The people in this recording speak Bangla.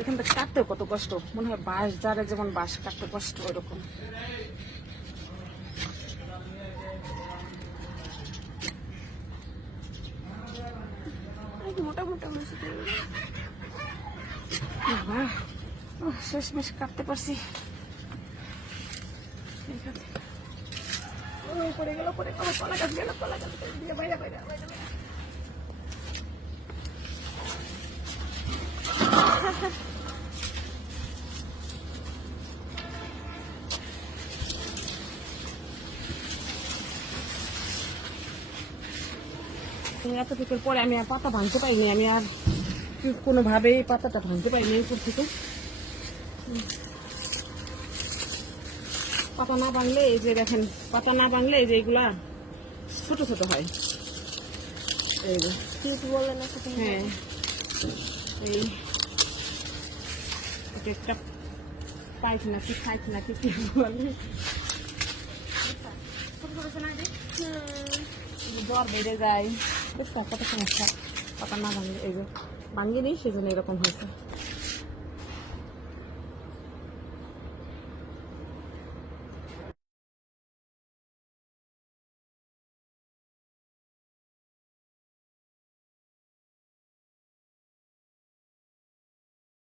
এখান থেকে কাটতেও কত কষ্ট, মনে হয় বাঁশ যারা যেমন বাঁশ কাটতে কষ্ট ওইরকম। মোটা মোটা বাবা, শেষমেশ কাটতে পারছি। পড়ে গেল, পড়ে গেল, কলা গাছ গেল, কলা গাছ দিয়ে বাইরে বাইরে বাইরে। এতটুকুর পরে আমি আর পাতা ভাঙতে পারিনি, আমি আর কোনোভাবেই পাতাটা ভাঙতে পারিনি উপর থেকে। পাতা না ভাঙলে এই যে দেখেন, পাতা না ভাঙলে এই যে এইগুলা ছোট ছোট হয়। এই যে বলেন, হ্যাঁ এই একটা পাইপ নাকি ফাইপ নাকি কি বলে, জ্বর বেড়ে যায়, বুঝতে কত সমস্যা। পাতা না ভাঙলে এই যে ভাঙিনি, সেজন্য এরকম হয়েছে।